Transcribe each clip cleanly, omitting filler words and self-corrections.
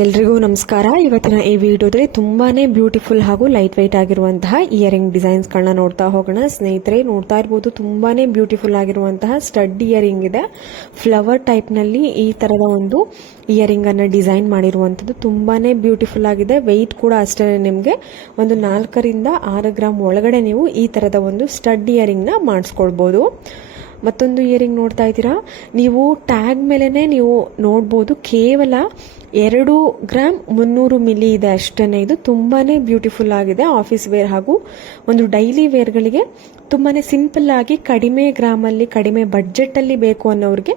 ಎಲ್ರಿಗೂ ನಮಸ್ಕಾರ. ಇವತ್ತಿನ ಈ ವಿಡಿಯೋದಲ್ಲಿ ತುಂಬಾನೇ ಬ್ಯೂಟಿಫುಲ್ ಹಾಗೂ ಲೈಟ್ ವೈಟ್ ಆಗಿರುವಂತಹ ಇಯರಿಂಗ್ ಡಿಸೈನ್ಸ್ ಗಳನ್ನ ನೋಡ್ತಾ ಹೋಗೋಣ. ಸ್ನೇಹಿತರೆ, ನೋಡ್ತಾ ಇರಬಹುದು ತುಂಬಾನೇ ಬ್ಯೂಟಿಫುಲ್ ಆಗಿರುವಂತಹ ಸ್ಟಡ್ ಇಯರಿಂಗ್ ಇದೆ. ಫ್ಲವರ್ ಟೈಪ್ ನಲ್ಲಿ ಈ ತರದ ಒಂದು ಇಯರಿಂಗ್ ಅನ್ನ ಡಿಸೈನ್ ಮಾಡಿರುವಂತದ್ದು ತುಂಬಾನೇ ಬ್ಯೂಟಿಫುಲ್ ಆಗಿದೆ. ವೆಯ್ಟ್ ಕೂಡ ಅಷ್ಟೇ, ನಿಮಗೆ ಒಂದು 4 ರಿಂದ 6 ಗ್ರಾಮ್ ಒಳಗಡೆ ನೀವು ಈ ತರದ ಒಂದು ಸ್ಟಡ್ ಇಯರಿಂಗ್ ನ ಮಾಡಿಸ್ಕೊಳ್ಬಹುದು. ಮತ್ತೊಂದು ಇಯರಿಂಗ್ ನೋಡ್ತಾ ಇದ್ದೀರಾ, ನೀವು ಟ್ಯಾಗ್ ಮೇಲೆನೆ ನೀವು ನೋಡ್ಬೋದು, ಕೇವಲ 2 ಗ್ರಾಮ್ 300 ಮಿಲಿ ಇದೆ ಅಷ್ಟೇನೆ. ಇದು ತುಂಬಾನೇ ಬ್ಯೂಟಿಫುಲ್ ಆಗಿದೆ. ಆಫೀಸ್ ವೇರ್ ಹಾಗೂ ಒಂದು ಡೈಲಿ ವೇರ್ಗಳಿಗೆ ತುಂಬಾನೇ ಸಿಂಪಲ್ ಆಗಿ ಕಡಿಮೆ ಗ್ರಾಮ್ ಅಲ್ಲಿ ಕಡಿಮೆ ಬಡ್ಜೆಟ್ ಅಲ್ಲಿ ಬೇಕು ಅನ್ನೋರಿಗೆ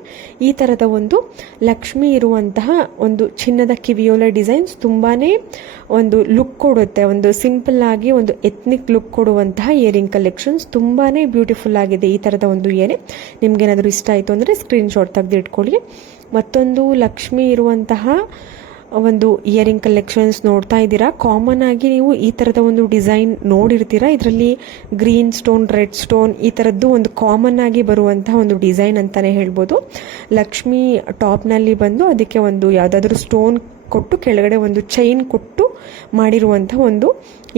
ಈ ತರದ ಒಂದು ಲಕ್ಷ್ಮಿ ಇರುವಂತಹ ಒಂದು ಚಿನ್ನದ ಕಿವಿಯೋಲೆ ಡಿಸೈನ್ಸ್ ತುಂಬಾನೇ ಒಂದು ಲುಕ್ ಕೊಡುತ್ತೆ. ಒಂದು ಸಿಂಪಲ್ ಆಗಿ ಒಂದು ಎಥ್ನಿಕ್ ಲುಕ್ ಕೊಡುವಂತಹ ಇಯರಿಂಗ್ ಕಲೆಕ್ಷನ್ಸ್ ತುಂಬಾನೇ ಬ್ಯೂಟಿಫುಲ್ ಆಗಿದೆ. ಈ ತರದ ಒಂದು ಇಯರಿಂಗ್ ನಿಮ್ಗೇನಾದ್ರೂ ಇಷ್ಟ ಆಯ್ತು ಅಂದ್ರೆ ಸ್ಕ್ರೀನ್ ಶಾಟ್ ತೆಗೆದು ಇಟ್ಕೊಳ್ಳಿ. ಮತ್ತೊಂದು ಲಕ್ಷ್ಮಿ ಇರುವಂತಹ ಒಂದು ಇಯರಿಂಗ್ ಕಲೆಕ್ಷನ್ಸ್ ನೋಡ್ತಾ ಇದ್ದೀರಾ. ಕಾಮನ್ ಆಗಿ ನೀವು ಈ ತರದ ಒಂದು ಡಿಸೈನ್ ನೋಡಿರ್ತೀರಾ. ಇದರಲ್ಲಿ ಗ್ರೀನ್ ಸ್ಟೋನ್, ರೆಡ್ ಸ್ಟೋನ್ ಈ ತರದ್ದು ಒಂದು ಕಾಮನ್ ಆಗಿ ಬರುವಂತಹ ಒಂದು ಡಿಸೈನ್ ಅಂತಾನೆ ಹೇಳ್ಬೋದು. ಲಕ್ಷ್ಮಿ ಟಾಪ್ ನಲ್ಲಿ ಬಂದು ಅದಕ್ಕೆ ಒಂದು ಯಾವ್ದಾದ್ರು ಸ್ಟೋನ್ ಕೊಟ್ಟು ಕೆಳಗಡೆ ಒಂದು ಚೈನ್ ಕೊಟ್ಟು ಮಾಡಿರುವಂತಹ ಒಂದು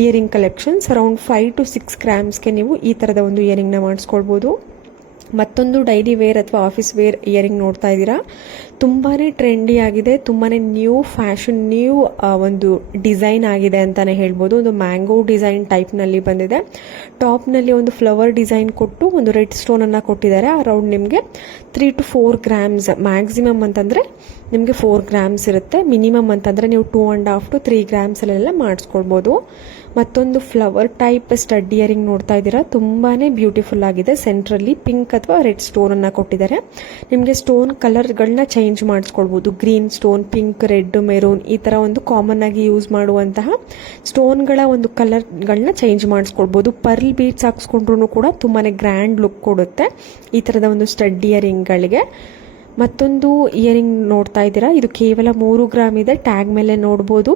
ಇಯರಿಂಗ್ ಕಲೆಕ್ಷನ್ಸ್. ಅರೌಂಡ್ 5 to 6 ಗ್ರಾಮ್ಸ್ಗೆ ನೀವು ಈ ತರದ ಒಂದು ಇಯರಿಂಗ್ ನ ಮಾಡಿಸ್ಕೊಳ್ಬಹುದು. ಮತ್ತೊಂದು ಡೈಲಿ ವೇರ್ ಅಥವಾ ಆಫೀಸ್ ವೇರ್ ಇಯರಿಂಗ್ ನೋಡ್ತಾ ಇದ್ದೀರಾ. ತುಂಬಾನೇ ಟ್ರೆಂಡಿ ಆಗಿದೆ, ತುಂಬಾನೇ ನ್ಯೂ ಫ್ಯಾಷನ್, ನ್ಯೂ ಒಂದು ಡಿಸೈನ್ ಆಗಿದೆ ಅಂತಾನೆ ಹೇಳ್ಬೋದು. ಒಂದು ಮ್ಯಾಂಗೋ ಡಿಸೈನ್ ಟೈಪ್ ನಲ್ಲಿ ಬಂದಿದೆ. ಟಾಪ್ ನಲ್ಲಿ ಒಂದು ಫ್ಲವರ್ ಡಿಸೈನ್ ಕೊಟ್ಟು ಒಂದು ರೆಡ್ ಸ್ಟೋನ್ ಅನ್ನ ಕೊಟ್ಟಿದ್ದಾರೆ. ಅರೌಂಡ್ ನಿಮಗೆ 3 to 4 ಗ್ರಾಮ್ಸ್, ಮ್ಯಾಕ್ಸಿಮಮ್ ಅಂತಂದ್ರೆ ನಿಮಗೆ 4 ಗ್ರಾಮ್ಸ್ ಇರುತ್ತೆ. ಮಿನಿಮಮ್ ಅಂತಂದ್ರೆ ನೀವು 2.5 to 3 ಗ್ರಾಮ್ಸ್ ಅಲ್ಲೆಲ್ಲ ಮಾಡಿಸ್ಕೊಳ್ಬಹುದು. ಮತ್ತೊಂದು ಫ್ಲವರ್ ಟೈಪ್ ಸ್ಟಡ್ ಇಯರಿಂಗ್ ನೋಡ್ತಾ ಇದ್ದೀರಾ. ತುಂಬಾನೇ ಬ್ಯೂಟಿಫುಲ್ ಆಗಿದೆ. ಸೆಂಟ್ರಲ್ಲಿ ಪಿಂಕ್ ಅಥವಾ ರೆಡ್ ಸ್ಟೋನ್ ಅನ್ನ ಕೊಟ್ಟಿದ್ದಾರೆ. ನಿಮಗೆ ಸ್ಟೋನ್ ಕಲರ್ ಗಳನ್ನ ಚೇಂಜ್ ಮಾಡಿಸ್ಕೊಳ್ಬಹುದು. Green stone, pink, red, maroon ಈ ತರ ಒಂದು ಕಾಮನ್ ಆಗಿ ಯೂಸ್ ಮಾಡುವಂತಹ ಸ್ಟೋನ್ ಗಳ ಒಂದು ಕಲರ್ ಗಳನ್ನ ಚೇಂಜ್ ಮಾಡಿಸ್ಕೊಳ್ಬಹುದು. ಪರ್ಲ್ ಬೀಡ್ಸ್ ಹಾಕ್ಸ್ಕೊಂಡ್ರು ಕೂಡ ತುಂಬಾನೇ ಗ್ರ್ಯಾಂಡ್ ಲುಕ್ ಕೊಡುತ್ತೆ ಈ ತರದ ಒಂದು ಸ್ಟಡ್ ಇಯರಿಂಗ್ ಗಳಿಗೆ. ಮತ್ತೊಂದು ಇಯರಿಂಗ್ ನೋಡ್ತಾ ಇದ್ದೀರಾ. ಇದು ಕೇವಲ 3 ಗ್ರಾಮ್ ಇದೆ. ಟ್ಯಾಗ್ ಮೇಲೆ ನೋಡಬಹುದು.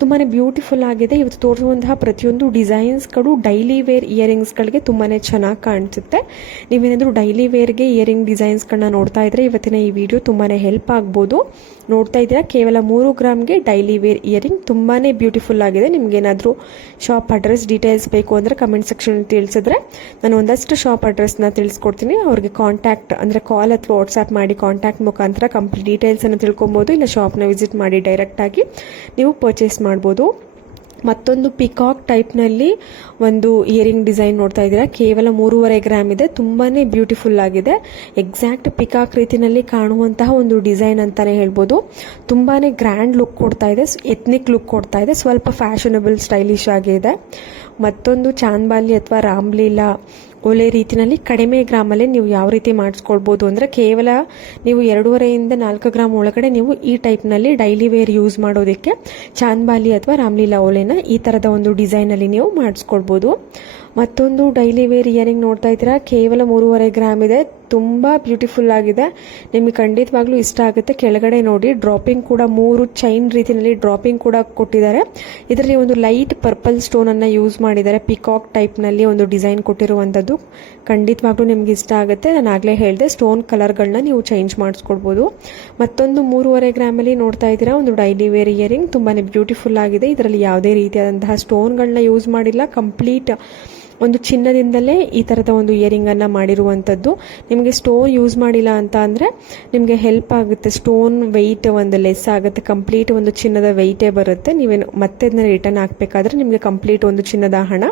ತುಂಬಾನೇ ಬ್ಯೂಟಿಫುಲ್ ಆಗಿದೆ. ಇವತ್ತು ತೋರಿಸುವಂತಹ ಪ್ರತಿಯೊಂದು ಡಿಸೈನ್ಸ್ಗಳು ಡೈಲಿ ವೇರ್ ಇಯರಿಂಗ್ಸ್ ಗಳಿಗೆ ತುಂಬಾನೇ ಚೆನ್ನಾಗಿ ಕಾಣಿಸುತ್ತೆ. ನೀವೇನಾದ್ರೂ ಡೈಲಿ ವೇರ್ಗೆ ಇಯರಿಂಗ್ ಡಿಸೈನ್ಸ್ ಗಳನ್ನ ನೋಡ್ತಾ ಇದ್ರೆ ಇವತ್ತಿನ ಈ ವಿಡಿಯೋ ತುಂಬಾನೇ ಹೆಲ್ಪ್ ಆಗ್ಬೋದು. ನೋಡ್ತಾ ಇದ್ದೀರಾ, ಕೇವಲ 3 ಗ್ರಾಮ್ಗೆ ಡೈಲಿ ವೇರ್ ಇಯರಿಂಗ್ ತುಂಬಾನೇ ಬ್ಯೂಟಿಫುಲ್ ಆಗಿದೆ. ನಿಮ್ಗೆ ಏನಾದ್ರೂ ಶಾಪ್ ಅಡ್ರೆಸ್ ಡೀಟೇಲ್ಸ್ ಬೇಕು ಅಂದ್ರೆ ಕಮೆಂಟ್ ಸೆಕ್ಷನ್ ತಿಳಿಸಿದ್ರೆ ನಾನು ಒಂದಷ್ಟು ಶಾಪ್ ಅಡ್ರೆಸ್ ನ ತಿಳಿಸ್ಕೊಡ್ತೀನಿ. ಅವ್ರಿಗೆ ಕಾಂಟ್ಯಾಕ್ಟ್ ಅಂದ್ರೆ ಕಾಲ್ ಅಥವಾ ವಾಟ್ಸ್ಆಪ್ ಮಾಡಿ ಕಾಂಟ್ಯಾಕ್ಟ್ ಮುಖಾಂತರ ಕಂಪ್ಲೀಟ್ ಡೀಟೇಲ್ಸ್ ಅನ್ನು ತಿಳ್ಕೊಬಹುದು. ಇಲ್ಲ ಶಾಪ್ನ ವಿಸಿಟ್ ಮಾಡಿ ಡೈರೆಕ್ಟ್ ಆಗಿ ನೀವು ಪರ್ಚೇಸ್ ಮಾಡಬಹುದು. ಮತ್ತೊಂದು ಪಿಕಾಕ್ ಟೈಪ್ ನಲ್ಲಿ ಒಂದು ಇಯರಿಂಗ್ ಡಿಸೈನ್ ನೋಡ್ತಾ ಇದ್ದೀರಾ. ಕೇವಲ 3.5 ಗ್ರಾಮ್ ಇದೆ. ತುಂಬಾನೇ ಬ್ಯೂಟಿಫುಲ್ ಆಗಿದೆ. ಎಕ್ಸಾಕ್ಟ್ ಪಿಕಾಕ್ ರೀತಿನಲ್ಲಿ ಕಾಣುವಂತಹ ಒಂದು ಡಿಸೈನ್ ಅಂತಾನೆ ಹೇಳ್ಬೋದು. ತುಂಬಾನೇ ಗ್ರ್ಯಾಂಡ್ ಲುಕ್ ಕೊಡ್ತಾ ಇದೆ, ಎಥ್ನಿಕ್ ಲುಕ್ ಕೊಡ್ತಾ ಇದೆ, ಸ್ವಲ್ಪ ಫ್ಯಾಷನಬಲ್ ಸ್ಟೈಲಿಶ್ ಆಗಿದೆ. ಮತ್ತೊಂದು ಚಾಂದ್ಬಾಲಿ ಅಥವಾ ರಾಮ್ಲೀಲಾ ಒಲೆ ರೀತಿನಲ್ಲಿ ಕಡಿಮೆ ಗ್ರಾಮಲ್ಲಿ ನೀವು ಯಾವ ರೀತಿ ಮಾಡಿಸ್ಕೊಳ್ಬಹುದು ಅಂದ್ರೆ ಕೇವಲ ನೀವು 2.5 ರಿಂದ 4 ಗ್ರಾಮ್ ಒಳಗಡೆ ನೀವು ಈ ಟೈಪ್ ನಲ್ಲಿ ಡೈಲಿ ವೇರ್ ಯೂಸ್ ಮಾಡೋದಕ್ಕೆ ಚಾಂದ್ಬಾಲಿ ಅಥವಾ ರಾಮ್ಲೀಲಾ ಒಲೆನ ಈ ತರದ ಒಂದು ಡಿಸೈನ್ ಅಲ್ಲಿ ನೀವು ಮಾಡಿಸ್ಕೊಳ್ಬಹುದು. ಮತ್ತೊಂದು ಡೈಲಿ ವೇರ್ ಇಯರಿಂಗ್ ನೋಡ್ತಾ ಇದ್ದೀರಾ. ಕೇವಲ 3.5 ಗ್ರಾಮ್ ಇದೆ. ತುಂಬಾ ಬ್ಯೂಟಿಫುಲ್ ಆಗಿದೆ. ನಿಮಗೆ ಖಂಡಿತವಾಗ್ಲೂ ಇಷ್ಟ ಆಗುತ್ತೆ. ಕೆಳಗಡೆ ನೋಡಿ ಡ್ರಾಪಿಂಗ್ ಕೂಡ 3 ಚೈನ್ ರೀತಿಯಲ್ಲಿ ಡ್ರಾಪಿಂಗ್ ಕೂಡ ಕೊಟ್ಟಿದ್ದಾರೆ. ಇದರಲ್ಲಿ ಒಂದು ಲೈಟ್ ಪರ್ಪಲ್ ಸ್ಟೋನ್ ಅನ್ನ ಯೂಸ್ ಮಾಡಿದ್ದಾರೆ. ಪಿಕಾಕ್ ಟೈಪ್ ನಲ್ಲಿ ಒಂದು ಡಿಸೈನ್ ಕೊಟ್ಟಿರುವಂತದ್ದು ಖಂಡಿತವಾಗ್ಲೂ ನಿಮ್ಗೆ ಇಷ್ಟ ಆಗುತ್ತೆ. ನಾನು ಆಗ್ಲೇ ಹೇಳಿದೆ, ಸ್ಟೋನ್ ಕಲರ್ ಗಳನ್ನ ನೀವು ಚೇಂಜ್ ಮಾಡಿಸ್ಕೊಳ್ಬಹುದು. ಮತ್ತೊಂದು 3.5 ಗ್ರಾಮ್ ಅಲ್ಲಿ ನೋಡ್ತಾ ಇದ್ದೀರಾ ಒಂದು ಡೈಲಿ ವೇರ್ ಇಯರಿಂಗ್ ತುಂಬಾನೇ ಬ್ಯೂಟಿಫುಲ್ ಆಗಿದೆ. ಇದರಲ್ಲಿ ಯಾವುದೇ ರೀತಿಯಾದಂತಹ ಸ್ಟೋನ್ ಗಳನ್ನ ಯೂಸ್ ಮಾಡಿಲ್ಲ. ಕಂಪ್ಲೀಟ್ ಒಂದು ಚಿನ್ನದಿಂದಲೇ ಈ ತರದ ಒಂದು ಇಯರಿಂಗ್ ಅನ್ನ ಮಾಡಿರುವಂತದ್ದು. ನಿಮಗೆ ಸ್ಟೋನ್ ಯೂಸ್ ಮಾಡಿಲ್ಲ ಅಂತ ಅಂದ್ರೆ ನಿಮಗೆ ಹೆಲ್ಪ್ ಆಗುತ್ತೆ. ಸ್ಟೋನ್ ವೆಯ್ಟ್ ಒಂದು ಲೆಸ್ ಆಗುತ್ತೆ. ಕಂಪ್ಲೀಟ್ ಒಂದು ಚಿನ್ನದ ವೆಯ್ಟೇ ಬರುತ್ತೆ. ನೀವೇನು ಮತ್ತೆ ಅದನ್ನ ರಿಟರ್ನ್ ಹಾಕ್ಬೇಕಾದ್ರೆ ನಿಮಗೆ ಕಂಪ್ಲೀಟ್ ಒಂದು ಚಿನ್ನದ ಹಣ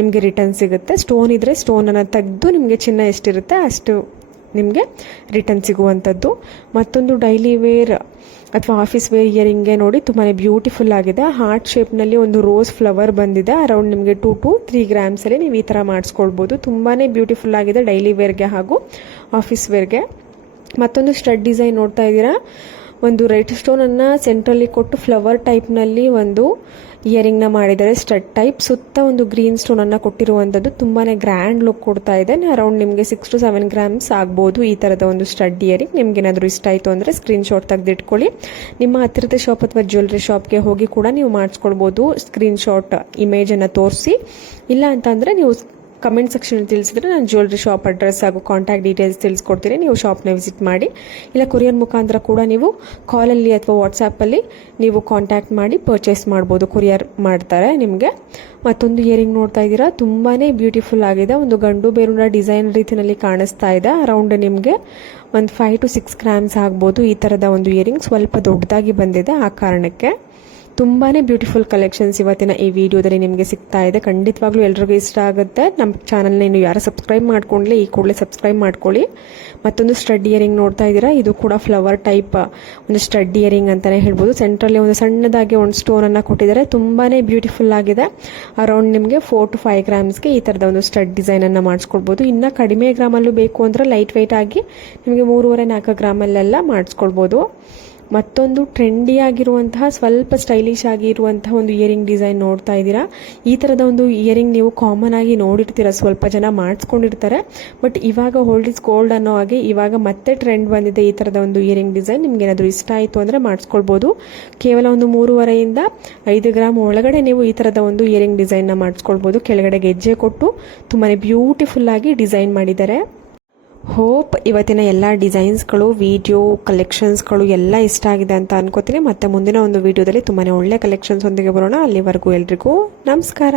ನಿಮಗೆ ರಿಟರ್ನ್ ಸಿಗುತ್ತೆ. ಸ್ಟೋನ್ ಇದ್ರೆ ಸ್ಟೋನ್ ಅನ್ನ ತೆಗೆದು ನಿಮಗೆ ಚಿನ್ನ ಎಷ್ಟಿರುತ್ತೆ ಅಷ್ಟು ನಿಮಗೆ ರಿಟರ್ನ್ ಸಿಗುವಂತದ್ದು. ಮತ್ತೊಂದು ಡೈಲಿ ವೇರ್ ಅಥವಾ ಆಫೀಸ್ ವೇರ್ ಇಯರಿಂಗ್ಗೆ ನೋಡಿ ತುಂಬಾನೇ ಬ್ಯೂಟಿಫುಲ್ ಆಗಿದೆ. ಹಾರ್ಟ್ ಶೇಪ್ ನಲ್ಲಿ ಒಂದು ರೋಸ್ ಫ್ಲವರ್ ಬಂದಿದೆ. ಅರೌಂಡ್ ನಿಮಗೆ 2 to 3 ಗ್ರಾಮ್ಸ್ ಅಲ್ಲಿ ನೀವು ಈ ತರ ಮಾಡಿಸ್ಕೊಳ್ಬಹುದು. ತುಂಬಾನೇ ಬ್ಯೂಟಿಫುಲ್ ಆಗಿದೆ ಡೈಲಿ ವೇರ್ಗೆ ಹಾಗೂ ಆಫೀಸ್ ವೇರ್ಗೆ. ಮತ್ತೊಂದು ಸ್ಟಡ್ ಡಿಸೈನ್ ನೋಡ್ತಾ ಇದ್ದೀರಾ. ಒಂದು ರೆಡ್ ಸ್ಟೋನ್ ಅನ್ನ ಸೆಂಟ್ರಲ್ಲಿ ಕೊಟ್ಟು ಫ್ಲವರ್ ಟೈಪ್ ನಲ್ಲಿ ಒಂದು ಇಯರಿಂಗ್ ನ ಮಾಡಿದ್ದಾರೆ. ಸ್ಟಡ್ ಟೈಪ್ ಸುತ್ತ ಒಂದು ಗ್ರೀನ್ ಸ್ಟೋನ್ ಅನ್ನ ಕೊಟ್ಟಿರುವಂತದ್ದು ತುಂಬಾನೇ ಗ್ರ್ಯಾಂಡ್ ಲುಕ್ ಕೊಡ್ತಾ ಇದೆ. ಅರೌಂಡ್ ನಿಮಗೆ 6 to 7 ಗ್ರಾಮ್ಸ್ ಆಗ್ಬಹುದು ಈ ತರದ ಒಂದು ಸ್ಟಡ್ ಇಯರಿಂಗ್. ನಿಮ್ಗೆ ಏನಾದ್ರು ಇಷ್ಟ ಆಯ್ತು ಅಂದ್ರೆ ಸ್ಕ್ರೀನ್ ಶಾಟ್ ತೆಗೆದಿಟ್ಕೊಳ್ಳಿ. ನಿಮ್ಮ ಹತ್ತಿರದ ಶಾಪ್ ಅಥವಾ ಜ್ಯುವೆಲ್ಲರಿ ಶಾಪ್ಗೆ ಹೋಗಿ ಕೂಡ ನೀವು ಮಾಡಿಸ್ಕೊಳ್ಬಹುದು. ಸ್ಕ್ರೀನ್ ಶಾಟ್ ಇಮೇಜ್ ಅನ್ನ ತೋರಿಸಿ. ಇಲ್ಲ ಅಂತಂದ್ರೆ ನೀವು ಕಮೆಂಟ್ ಸೆಕ್ಷನ್ ತಿಳಿಸಿದ್ರೆ ನಾನು ಜ್ಯುವೆಲ್ರಿ ಶಾಪ್ ಅಡ್ರೆಸ್ ಹಾಗೂ ಕಾಂಟ್ಯಾಕ್ಟ್ ಡೀಟೇಲ್ಸ್ ತಿಳಿಸ್ಕೊಡ್ತೀನಿ. ನೀವು ಶಾಪ್ನ ವಿಸಿಟ್ ಮಾಡಿ, ಇಲ್ಲ ಕೊರಿಯರ್ ಮುಖಾಂತರ ಕೂಡ ನೀವು ಕಾಲಲ್ಲಿ ಅಥವಾ ವಾಟ್ಸಾಪಲ್ಲಿ ನೀವು ಕಾಂಟ್ಯಾಕ್ಟ್ ಮಾಡಿ ಪರ್ಚೇಸ್ ಮಾಡ್ಬೋದು. ಕೊರಿಯರ್ ಮಾಡ್ತಾರೆ ನಿಮಗೆ. ಮತ್ತೊಂದು ಇಯರಿಂಗ್ ನೋಡ್ತಾ ಇದ್ದೀರಾ, ತುಂಬಾ ಬ್ಯೂಟಿಫುಲ್ ಆಗಿದೆ. ಒಂದು ಗಂಡು ಬೇರುನ ಡಿಸೈನ್ ರೀತಿಯಲ್ಲಿ ಕಾಣಿಸ್ತಾ ಇದೆ. ಅರೌಂಡ್ ನಿಮಗೆ ಒಂದು 5 to 6 ಗ್ರಾಮ್ಸ್ ಆಗ್ಬೋದು. ಈ ಥರದ ಒಂದು ಇಯರಿಂಗ್ ಸ್ವಲ್ಪ ದೊಡ್ಡದಾಗಿ ಬಂದಿದೆ. ಆ ಕಾರಣಕ್ಕೆ ತುಂಬಾ ಬ್ಯೂಟಿಫುಲ್ ಕಲೆಕ್ಷನ್ಸ್ ಇವತ್ತಿನ ಈ ವಿಡಿಯೋದಲ್ಲಿ ನಿಮಗೆ ಸಿಗ್ತಾ ಇದೆ. ಖಂಡಿತವಾಗ್ಲೂ ಎಲ್ರಿಗೂ ಇಷ್ಟ ಆಗುತ್ತೆ. ನಮ್ಮ ಚಾನಲ್ನ ಇನ್ನು ಯಾರು ಸಬ್ಸ್ಕ್ರೈಬ್ ಮಾಡ್ಕೊಂಡ್ಲಿ ಈ ಕೂಡಲೇ ಸಬ್ಸ್ಕ್ರೈಬ್ ಮಾಡ್ಕೊಳ್ಳಿ. ಮತ್ತೊಂದು ಸ್ಟಡ್ ಇಯರಿಂಗ್ ನೋಡ್ತಾ ಇದ್ದೀರಾ, ಇದು ಕೂಡ ಫ್ಲವರ್ ಟೈಪ್ ಒಂದು ಸ್ಟಡ್ ಇಯರಿಂಗ್ ಅಂತಲೇ ಹೇಳ್ಬೋದು. ಸೆಂಟ್ರಲ್ಲಿ ಒಂದು ಸಣ್ಣದಾಗಿ ಒಂದು ಸ್ಟೋನನ್ನು ಕೊಟ್ಟಿದ್ದಾರೆ. ತುಂಬಾ ಬ್ಯೂಟಿಫುಲ್ ಆಗಿದೆ. ಅರೌಂಡ್ ನಿಮಗೆ 4 to 5 ಗ್ರಾಮ್ಸ್ಗೆ ಈ ಥರದ ಒಂದು ಸ್ಟಡ್ ಡಿಸೈನನ್ನು ಮಾಡಿಸ್ಕೊಳ್ಬೋದು. ಇನ್ನು ಕಡಿಮೆ ಗ್ರಾಮಲ್ಲೂ ಬೇಕು ಅಂದರೆ ಲೈಟ್ ವೆಯ್ಟ್ ಆಗಿ ನಿಮಗೆ 3.5-4 ಗ್ರಾಮಲ್ಲೆಲ್ಲ ಮಾಡಿಸ್ಕೊಳ್ಬೋದು. ಮತ್ತೊಂದು ಟ್ರೆಂಡಿ ಆಗಿರುವಂತಹ ಸ್ವಲ್ಪ ಸ್ಟೈಲಿಶ್ ಆಗಿರುವಂತಹ ಒಂದು ಇಯರಿಂಗ್ ಡಿಸೈನ್ ನೋಡ್ತಾ ಇದ್ದೀರಾ. ಈ ಥರದ ಒಂದು ಇಯರಿಂಗ್ ನೀವು ಕಾಮನ್ ಆಗಿ ನೋಡಿರ್ತೀರ, ಸ್ವಲ್ಪ ಜನ ಮಾಡಿಸ್ಕೊಂಡಿರ್ತಾರೆ. ಬಟ್ ಇವಾಗ ಓಲ್ಡ್ ಇಸ್ ಗೋಲ್ಡ್ ಅನ್ನೋ ಹಾಗೆ ಇವಾಗ ಮತ್ತೆ ಟ್ರೆಂಡ್ ಬಂದಿದೆ ಈ ಥರದ ಒಂದು ಇಯರಿಂಗ್ ಡಿಸೈನ್. ನಿಮ್ಗೆ ಏನಾದರೂ ಇಷ್ಟ ಆಯಿತು ಅಂದರೆ ಮಾಡಿಸ್ಕೊಳ್ಬೋದು. ಕೇವಲ ಒಂದು 3.5 to 5 ಗ್ರಾಮ್ ಒಳಗಡೆ ನೀವು ಈ ಥರದ ಒಂದು ಇಯರಿಂಗ್ ಡಿಸೈನ್ನ ಮಾಡಿಸ್ಕೊಳ್ಬೋದು. ಕೆಳಗಡೆ ಗೆಜ್ಜೆ ಕೊಟ್ಟು ತುಂಬಾ ಬ್ಯೂಟಿಫುಲ್ ಆಗಿ ಡಿಸೈನ್ ಮಾಡಿದ್ದಾರೆ. ಹೋಪ್ ಇವತ್ತಿನ ಎಲ್ಲ ಡಿಸೈನ್ಸ್ಗಳು, ವಿಡಿಯೋ ಕಲೆಕ್ಷನ್ಸ್ಗಳು ಎಲ್ಲ ಇಷ್ಟ ಆಗಿದೆ ಅಂತ ಅನ್ಕೋತೀನಿ. ಮತ್ತೆ ಮುಂದಿನ ಒಂದು ವಿಡಿಯೋದಲ್ಲಿ ತುಂಬಾ ಒಳ್ಳೆ ಕಲೆಕ್ಷನ್ಸ್ ಒಂದಿಗೆ ಬರೋಣ. ಅಲ್ಲಿವರೆಗೂ ಎಲ್ರಿಗೂ ನಮಸ್ಕಾರ.